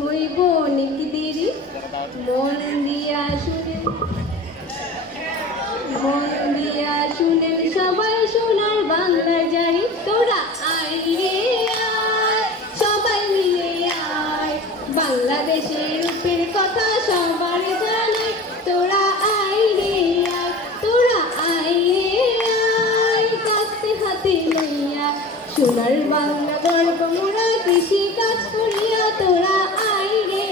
হইব নাকি দেরি মন দিয়া শুনেন সবাই সোনার বাংলার জারি তোরা আয় রে সবাই মিলে আয় বাংলাদেশের রূপের কথা সবার জানাই তোরা আয় রে তোরা আয় রে আয় কাছে হাতে লইয়া সোনার বাংলা গর্ব মোরা কৃষি কাজ করিয়া তোরা আয় রে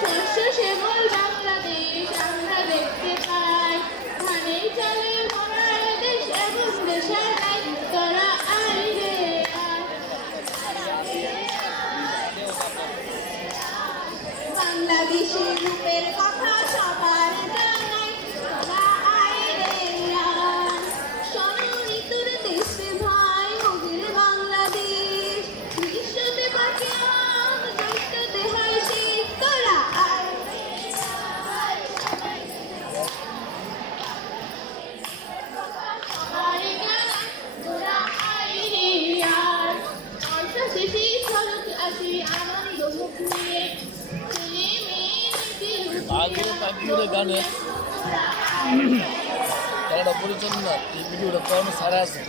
শস্য শ্যামল বাংলাদেশ আমরা দেখতে পাই ধানের চালে ভরা দেশ এবং দেশের নাই তোরা আয় রে বাংলাদেশের রূপের কথা সবার জানাই তোরা আয় রে ঋতুর দেশে ভাই মোদের বাংলাদেশ বিশ্বতে পাখি জ্যৈষ্ঠতে হয় শীত তোরা আয় তোরা আয় রে শেষে শরৎ আসি আনন্দ মুখ নিয়ে গানে খেলাটা পরিচালনা এই ভিডিওটা করানো সারা আছে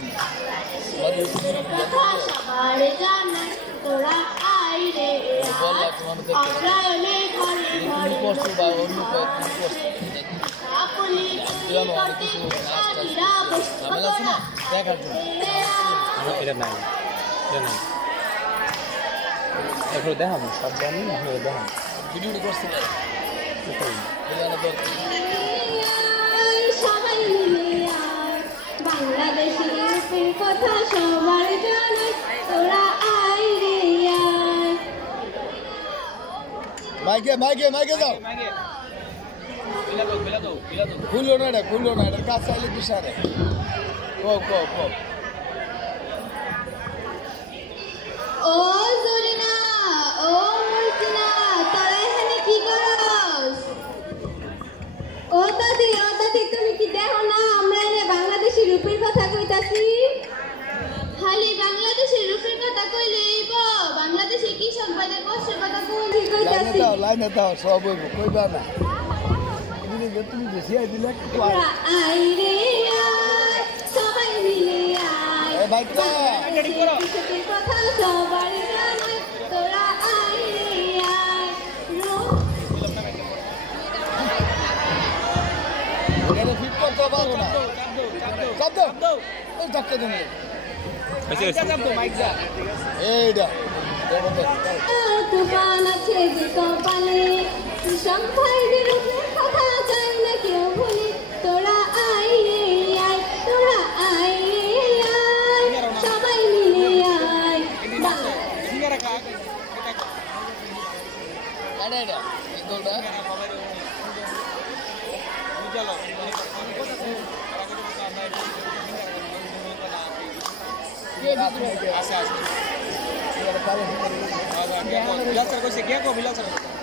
কষ্ট বা অন্য ঝামেলা আছে না দেখার জন্য এটা নাই এখন দেখাবো সব জানি দেখাবো ভিডিওটা করছে সবাই মিলে বাংলাদেশের রূপের কথা সবার জানাই তোরা আয় রে মাইকে যাও খুললো না এটা কাজ চাইলে বিশারে ও জরিনা ও মুর্তিনা তোরা এখানে কি করস ও দাদি তুমি কি দেখো না আমরা এনে বাংলাদেশের রূপের কথা কইতাছি খালি বাংলাদেশের রূপের কথা কইলেই বাংলাদেশে কি সব বাজে কষ্টের কথা কইতাছি লাইনে দাও সব হইব কইবা না তুমি বেশি আই দিলে আই রে সবাই মিলে আয় বাইকটা কথা সবার জানাই তোরা আয় রে ফিট করতে পারবো না চাপ তুমি এইটা তুফান আছে যে কপালে সব ভাইদের কথা চাই না কেউ ভুলি তোরা আয় রে তোরা আয় রে সবাই মিলে আয় Bilang